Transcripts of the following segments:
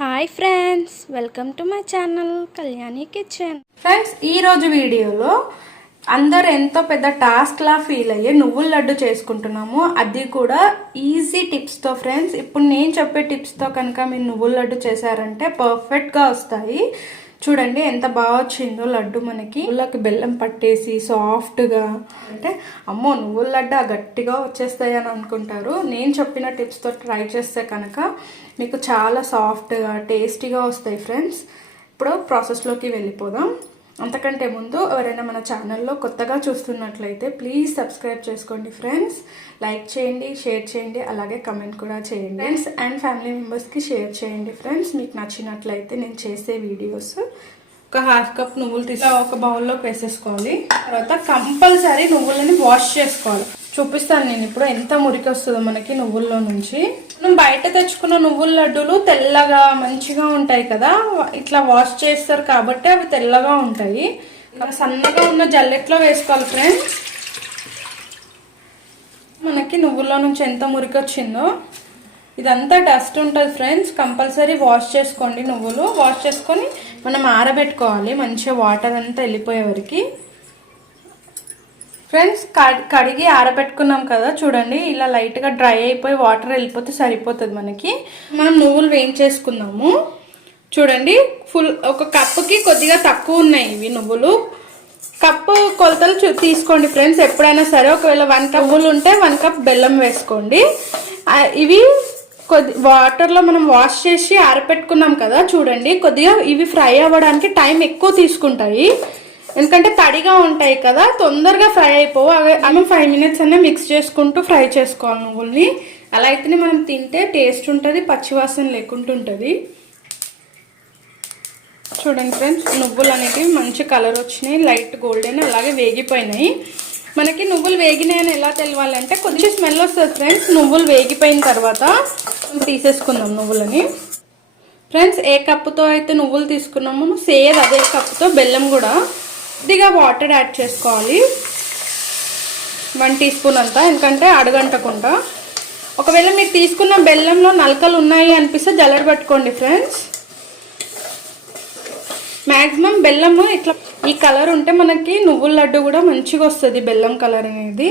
Hi friends welcome to my channel Kalyani kitchen. Friends ఈరోజు వీడియోలో అందరు ఎంతో పెద్ద టాస్క్ లా ఫీల్ అయ్యే నువ్వుల లడ్డు చేసుకుంటున్నాము. అది కూడా ఈజీ టిప్స్తో ఫ్రెండ్స్. ఇప్పుడు నేను చెప్పే టిప్స్తో కనుక మీరు నువ్వుల లడ్డు చేశారంటే పర్ఫెక్ట్గా వస్తాయి. చూడండి ఎంత బాగా వచ్చిందో లడ్డు మనకి. నువ్వులకి బెల్లం పట్టేసి సాఫ్ట్గా అంటే అమ్మో నువ్వుల లడ్డు గట్టిగా వచ్చేస్తాయి అని అనుకుంటారు. నేను చెప్పిన టిప్స్తో ట్రై చేస్తే కనుక మీకు చాలా సాఫ్ట్గా టేస్టీగా వస్తాయి ఫ్రెండ్స్. ఇప్పుడు ప్రాసెస్లోకి వెళ్ళిపోదాం. అంతకంటే ముందు ఎవరైనా మన ఛానల్లో కొత్తగా చూస్తున్నట్లయితే ప్లీజ్ సబ్స్క్రైబ్ చేసుకోండి ఫ్రెండ్స్ లైక్ చేయండి షేర్ చేయండి అలాగే కమెంట్ కూడా చేయండి. ఫ్రెండ్స్ అండ్ ఫ్యామిలీ మెంబర్స్కి షేర్ చేయండి ఫ్రెండ్స్ మీకు నచ్చినట్లయితే నేను చేసే వీడియోస్ ఒక హాఫ్ కప్ నువ్వులు తీసి ఒక బౌల్లోకి వేసేసుకోవాలి. తర్వాత కంపల్సరీ నువ్వులని వాష్ చేసుకోవాలి. చూపిస్తాను నేను ఇప్పుడు. ఎంత మురికి వస్తుందో మనకి నువ్వుల్లో నుంచి. మనం బయట తెచ్చుకున్న నువ్వుల లడ్డూలు తెల్లగా మంచిగా ఉంటాయి కదా. ఇట్లా వాష్ చేస్తారు కాబట్టి అవి తెల్లగా ఉంటాయి. సన్నగా ఉన్న జల్లెట్లో వేసుకోవాలి ఫ్రెండ్స్. మనకి నువ్వుల్లో నుంచి ఎంత మురికి వచ్చిందో ఇదంతా డస్ట్ ఉంటుంది ఫ్రెండ్స్. కంపల్సరీ వాష్ చేసుకోండి నువ్వులు. వాష్ చేసుకొని మనం ఆరబెట్టుకోవాలి. మంచిగా వాటర్ అంతా వెళ్ళిపోయే వరకు. ఫ్రెండ్స్ కడిగి ఆరబెట్టుకున్నాం కదా చూడండి ఇలా లైట్గా డ్రై అయిపోయి వాటర్ వెళ్ళిపోతే సరిపోతుంది మనకి. మనం నువ్వులు వేయించేసుకుందాము. చూడండి ఫుల్ ఒక కప్పుకి కొద్దిగా తక్కువ ఉన్నాయి ఇవి నువ్వులు. కప్పు కొలతలు చూ తీసుకోండి ఫ్రెండ్స్ ఎప్పుడైనా సరే ఒకవేళ వన్ కప్ నువ్వులు ఉంటే వన్ కప్ బెల్లం వేసుకోండి. ఇవి కొద్ది వాటర్లో మనం వాష్ చేసి ఆరపెట్టుకున్నాం కదా చూడండి కొద్దిగా ఇవి ఫ్రై అవ్వడానికి టైం ఎక్కువ తీసుకుంటాయి. ఎందుకంటే తడిగా ఉంటాయి కదా తొందరగా ఫ్రై అయిపోవు. అవి అవి ఫైవ్ మినిట్స్ అనే మిక్స్ చేసుకుంటూ ఫ్రై చేసుకోవాలి నువ్వుల్ని. అలా అయితేనే మనం తింటే టేస్ట్ ఉంటుంది పచ్చివాసన లేకుండా ఉంటుంది. చూడండి ఫ్రెండ్స్ నువ్వులు అనేవి మంచి కలర్ వచ్చినాయి లైట్ గోల్డెన్ అలాగే వేగిపోయినాయి. మనకి నువ్వులు వేగినాయని ఎలా తెలవాలంటే కొంచెం స్మెల్ వస్తుంది ఫ్రెండ్స్ నువ్వులు వేగిపోయిన తర్వాత తీసేసుకుందాం నువ్వులని. ఫ్రెండ్స్ ఏ కప్పుతో అయితే నువ్వులు తీసుకున్నామో సేమ్ అదే కప్పుతో బెల్లం కూడా. కొద్దిగా వాటర్ యాడ్ చేసుకోవాలి. వన్ టీ స్పూన్ అంతా ఎందుకంటే అడగంటకుండా. ఒకవేళ మీరు తీసుకున్న బెల్లంలో నలకలు ఉన్నాయి అనిపిస్తే జల్లర పట్టుకోండి ఫ్రెండ్స్. మ్యాక్సిమం బెల్లము ఇట్లా ఈ కలర్ ఉంటే మనకి నువ్వుల లడ్డు కూడా మంచిగా వస్తుంది బెల్లం కలర్ అనేది.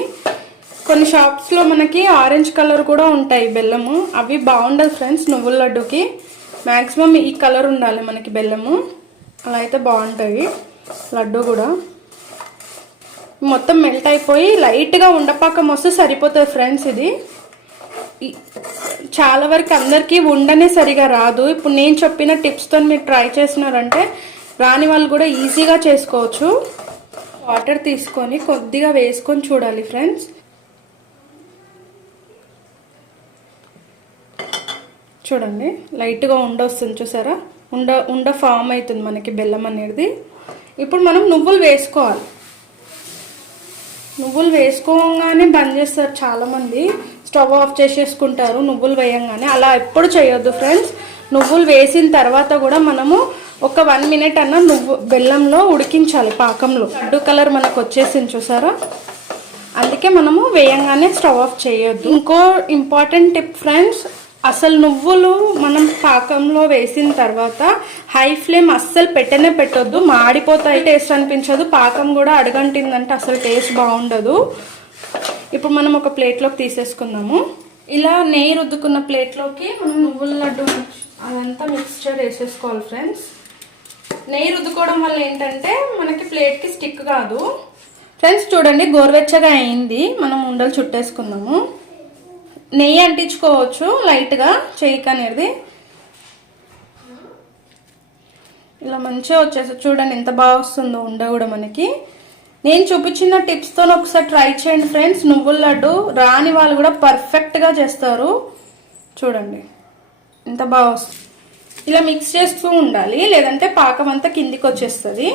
కొన్ని షాప్స్లో మనకి ఆరెంజ్ కలర్ కూడా ఉంటాయి బెల్లము. అవి బాగుండదు ఫ్రెండ్స్ నువ్వుల లడ్డుకి. మ్యాక్సిమం ఈ కలర్ ఉండాలి మనకి బెల్లము. అలా అయితే బాగుంటుంది లడ్డు కూడా. మొత్తం మెల్ట్ అయిపోయి లైట్గా ఉండపాకం వస్తే సరిపోతుంది ఫ్రెండ్స్ ఇది. చాలా వరకు అందరికీ ఉండనే సరిగా రాదు. ఇప్పుడు నేను చెప్పిన టిప్స్తో మీరు ట్రై చేసినారంటే రాని వాళ్ళు కూడా ఈజీగా చేసుకోవచ్చు. వాటర్ తీసుకొని కొద్దిగా వేసుకొని చూడాలి ఫ్రెండ్స్ చూడండి లైట్గా ఉండ వస్తుంది చూసారా? ఉండ ఉండ ఫామ్ అవుతుంది మనకి బెల్లం అనేది. ఇప్పుడు మనం నువ్వులు వేసుకోవాలి. నువ్వులు వేసుకోగానే బంద్ చేస్తారు చాలామంది. స్టవ్ ఆఫ్ చేసేసుకుంటారు నువ్వులు వేయంగానే. అలా ఎప్పుడు చేయొద్దు ఫ్రెండ్స్. నువ్వులు వేసిన తర్వాత కూడా మనము ఒక వన్ మినిట్ అన్న నువ్వు బెల్లంలో ఉడికించాలి పాకంలో. లడ్డు కలర్ మనకు వచ్చేసింది చూసారా? అందుకే మనము వేయంగానే స్టవ్ ఆఫ్ చేయొద్దు. ఇంకో ఇంపార్టెంట్ టిప్ ఫ్రెండ్స్ అసలు నువ్వులు మనం పాకంలో వేసిన తర్వాత హై ఫ్లేమ్ అస్సలు పెట్టనే పెట్టొద్దు. మాడిపోతాయి టేస్ట్ అనిపించదు. పాకం కూడా అడగంటిందంటే అసలు టేస్ట్ బాగుండదు. ఇప్పుడు మనం ఒక ప్లేట్లోకి తీసేసుకుందాము. ఇలా నెయ్యి రుద్దుకున్న ప్లేట్లోకి మనం నువ్వుల లడ్డు అదంతా మిక్స్చర్ వేసేసుకోవాలి ఫ్రెండ్స్ నెయ్యి రుద్దుకోవడం వల్ల ఏంటంటే మనకి ప్లేట్కి స్టిక్ కాదు. ఫ్రెండ్స్ చూడండి గోరువెచ్చగా అయింది. మనం ఉండలు చుట్టేసుకుందాము. నెయ్యి అంటించుకోవచ్చు లైట్గా చేయికి అనేది ఇలా మంచిగా వచ్చేసి చూడండి ఎంత బాగా వస్తుందో ఉండ కూడా మనకి. నేను చూపించిన టిప్స్తో ఒకసారి ట్రై చేయండి ఫ్రెండ్స్. నువ్వుల లడ్డు రాని వాళ్ళు కూడా పర్ఫెక్ట్గా చేస్తారు. చూడండి ఎంత బాగా వస్తుంది ఇలా మిక్స్ చేస్తూ ఉండాలి. లేదంటే పాకం అంతా కిందికి వచ్చేస్తుంది.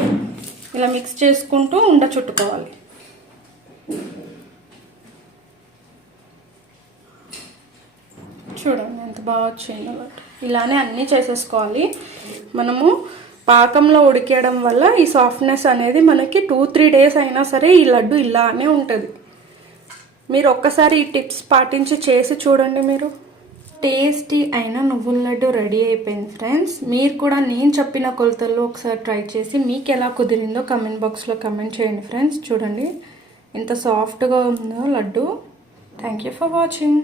ఇలా మిక్స్ చేసుకుంటూ ఉండ చుట్టుకోవాలి. చూడండి ఎంత బాగా వచ్చిందో ఇలానే అన్నీ చేసేసుకోవాలి. మనము పాకంలో ఉడికేయడం వల్ల ఈ సాఫ్ట్నెస్ అనేది మనకి టూ త్రీ డేస్ అయినా సరే ఈ లడ్డు ఇలానే ఉంటుంది. మీరు ఒక్కసారి ఈ టిప్స్ పాటించి చేసి చూడండి మీరు. టేస్టీ అయిన నువ్వుల లడ్డు రెడీ అయిపోయింది ఫ్రెండ్స్. మీరు కూడా నేను చెప్పిన కొలతల్లో ఒకసారి ట్రై చేసి మీకు ఎలా కుదిరిందో కమెంట్ బాక్స్లో కమెంట్ చేయండి ఫ్రెండ్స్. చూడండి ఎంత సాఫ్ట్గా ఉందో laddu. Thank you for watching